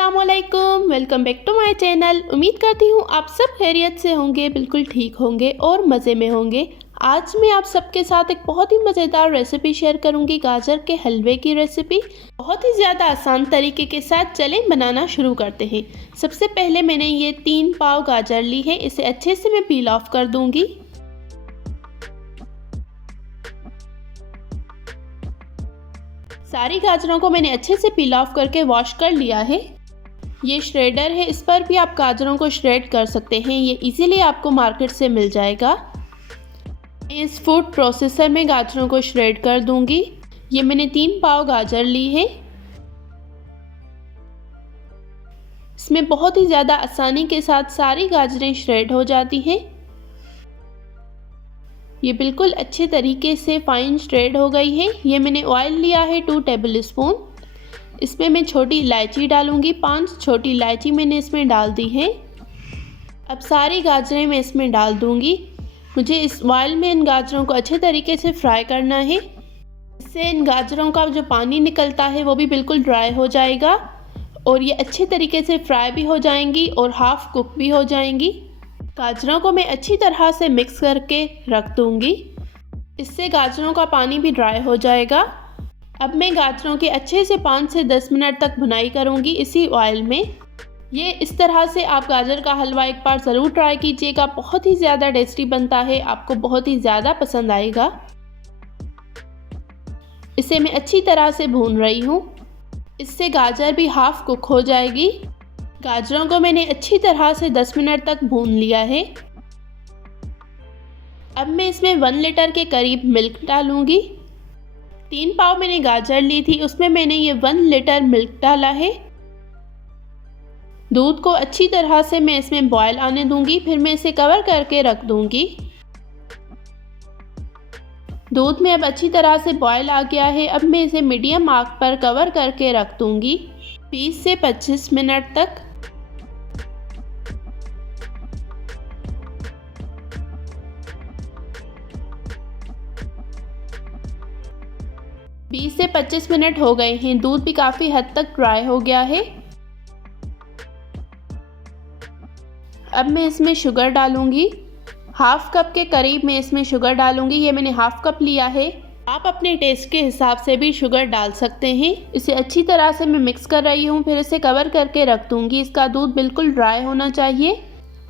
अस्सलामुअलैकुम, welcome back to my channel. उम्मीद करती हूँ आप सब खैरियत से होंगे, बिल्कुल ठीक होंगे और मज़े में होंगे। आज मैं आप सबके साथ एक बहुत ही मज़ेदार रेसिपी शेयर करूँगी, गाजर के हलवे की रेसिपी। बहुत ही ज़्यादा आसान तरीके के साथ चलें बनाना शुरू करते हैं। सबसे पहले मैंने ये 3 पाव गाजर ली है, इसे अच्छे से मैं पील ऑफ कर दूँगी। सारी गाजरों को मैंने अच्छे से पील ऑफ करके वॉश कर लिया है। ये श्रेडर है, इस पर भी आप गाजरों को श्रेड कर सकते हैं, ये इजीली आपको मार्केट से मिल जाएगा। इस फूड प्रोसेसर में गाजरों को श्रेड कर दूंगी। ये मैंने 3 पाव गाजर ली है। इसमें बहुत ही ज़्यादा आसानी के साथ सारी गाजरें श्रेड हो जाती हैं। ये बिल्कुल अच्छे तरीके से फाइन श्रेड हो गई है। ये मैंने ऑयल लिया है 2 टेबल स्पून। इसमें मैं छोटी इलायची डालूंगी, 5 छोटी इलायची मैंने इसमें डाल दी है। अब सारी गाजरें मैं इसमें डाल दूंगी। मुझे इस ऑयल में इन गाजरों को अच्छे तरीके से फ्राई करना है। इससे इन गाजरों का जो पानी निकलता है वो भी बिल्कुल ड्राई हो जाएगा और ये अच्छे तरीके से फ्राई भी हो जाएंगी और हाफ कुक भी हो जाएंगी। गाजरों को मैं अच्छी तरह से मिक्स करके रख दूंगी, इससे गाजरों का पानी भी ड्राई हो जाएगा। अब मैं गाजरों की अच्छे से 5 से 10 मिनट तक भुनाई करूंगी इसी ऑयल में। ये इस तरह से आप गाजर का हलवा एक बार ज़रूर ट्राई कीजिएगा, बहुत ही ज़्यादा टेस्टी बनता है, आपको बहुत ही ज़्यादा पसंद आएगा। इसे मैं अच्छी तरह से भून रही हूँ, इससे गाजर भी हाफ कुक हो जाएगी। गाजरों को मैंने अच्छी तरह से 10 मिनट तक भून लिया है। अब मैं इसमें 1 लीटर के करीब मिल्क डालूंगी। 3 पाव मैंने गाजर ली थी, उसमें मैंने ये 1 लीटर मिल्क डाला है। दूध को अच्छी तरह से मैं इसमें बॉयल आने दूंगी, फिर मैं इसे कवर करके रख दूंगी। दूध में अब अच्छी तरह से बॉयल आ गया है। अब मैं इसे मीडियम आंच पर कवर करके रख दूंगी 20 से 25 मिनट तक। बीस से 25 मिनट हो गए हैं, दूध भी काफ़ी हद तक ड्राई हो गया है। अब मैं इसमें शुगर डालूंगी, हाफ कप के करीब मैं इसमें शुगर डालूंगी। ये मैंने हाफ कप लिया है, आप अपने टेस्ट के हिसाब से भी शुगर डाल सकते हैं। इसे अच्छी तरह से मैं मिक्स कर रही हूँ, फिर इसे कवर करके रख दूंगी। इसका दूध बिल्कुल ड्राई होना चाहिए।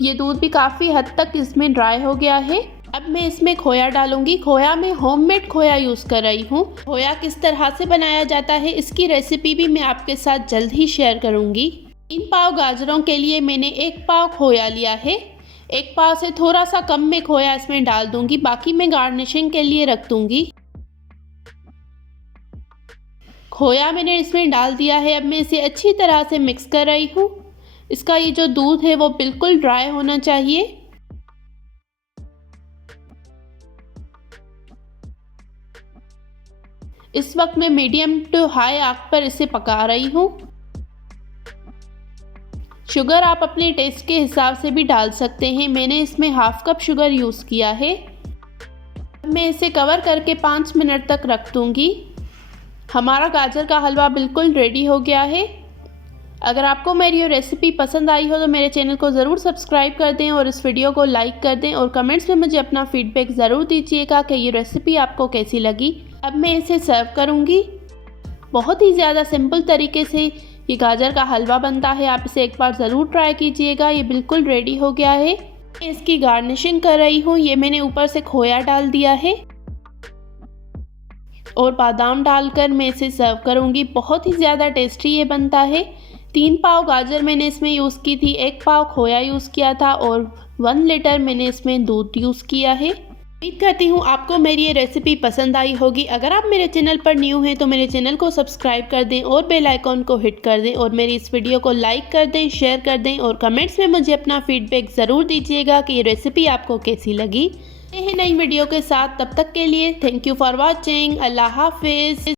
ये दूध भी काफ़ी हद तक इसमें ड्राई हो गया है। अब मैं इसमें खोया डालूंगी। खोया मैं होममेड खोया यूज़ कर रही हूँ। खोया किस तरह से बनाया जाता है इसकी रेसिपी भी मैं आपके साथ जल्द ही शेयर करूँगी। 3 पाव गाजरों के लिए मैंने 1 पाव खोया लिया है। 1 पाव से थोड़ा सा कम मैं खोया इसमें डाल दूंगी, बाकी मैं गार्निशिंग के लिए रख दूंगी। खोया मैंने इसमें डाल दिया है। अब मैं इसे अच्छी तरह से मिक्स कर रही हूँ। इसका ये जो दूध है वो बिल्कुल ड्राई होना चाहिए। इस वक्त मैं मीडियम टू हाई आंच पर इसे पका रही हूँ। शुगर आप अपने टेस्ट के हिसाब से भी डाल सकते हैं, मैंने इसमें हाफ कप शुगर यूज़ किया है। मैं इसे कवर करके 5 मिनट तक रख दूँगी। हमारा गाजर का हलवा बिल्कुल रेडी हो गया है। अगर आपको मेरी ये रेसिपी पसंद आई हो तो मेरे चैनल को ज़रूर सब्सक्राइब कर दें और इस वीडियो को लाइक कर दें और कमेंट्स में मुझे अपना फीडबैक ज़रूर दीजिएगा कि ये रेसिपी आपको कैसी लगी। अब मैं इसे सर्व करूँगी। बहुत ही ज़्यादा सिंपल तरीके से ये गाजर का हलवा बनता है, आप इसे एक बार ज़रूर ट्राई कीजिएगा। ये बिल्कुल रेडी हो गया है। मैं इसकी गार्निशिंग कर रही हूँ। ये मैंने ऊपर से खोया डाल दिया है और बादाम डालकर मैं इसे सर्व करूँगी। बहुत ही ज़्यादा टेस्टी ये बनता है। 3 पाव गाजर मैंने इसमें यूज़ की थी, 1 पाव खोया यूज़ किया था और 1 लीटर मैंने इसमें दूध यूज़ किया है। उम्मीद करती हूँ आपको मेरी ये रेसिपी पसंद आई होगी। अगर आप मेरे चैनल पर न्यू हैं तो मेरे चैनल को सब्सक्राइब कर दें और बेल आइकॉन को हिट कर दें और मेरी इस वीडियो को लाइक कर दें, शेयर कर दें और कमेंट्स में मुझे अपना फीडबैक ज़रूर दीजिएगा कि ये रेसिपी आपको कैसी लगी। नई वीडियो के साथ, तब तक के लिए थैंक यू फॉर वॉचिंग। अल्लाह हाफिज़।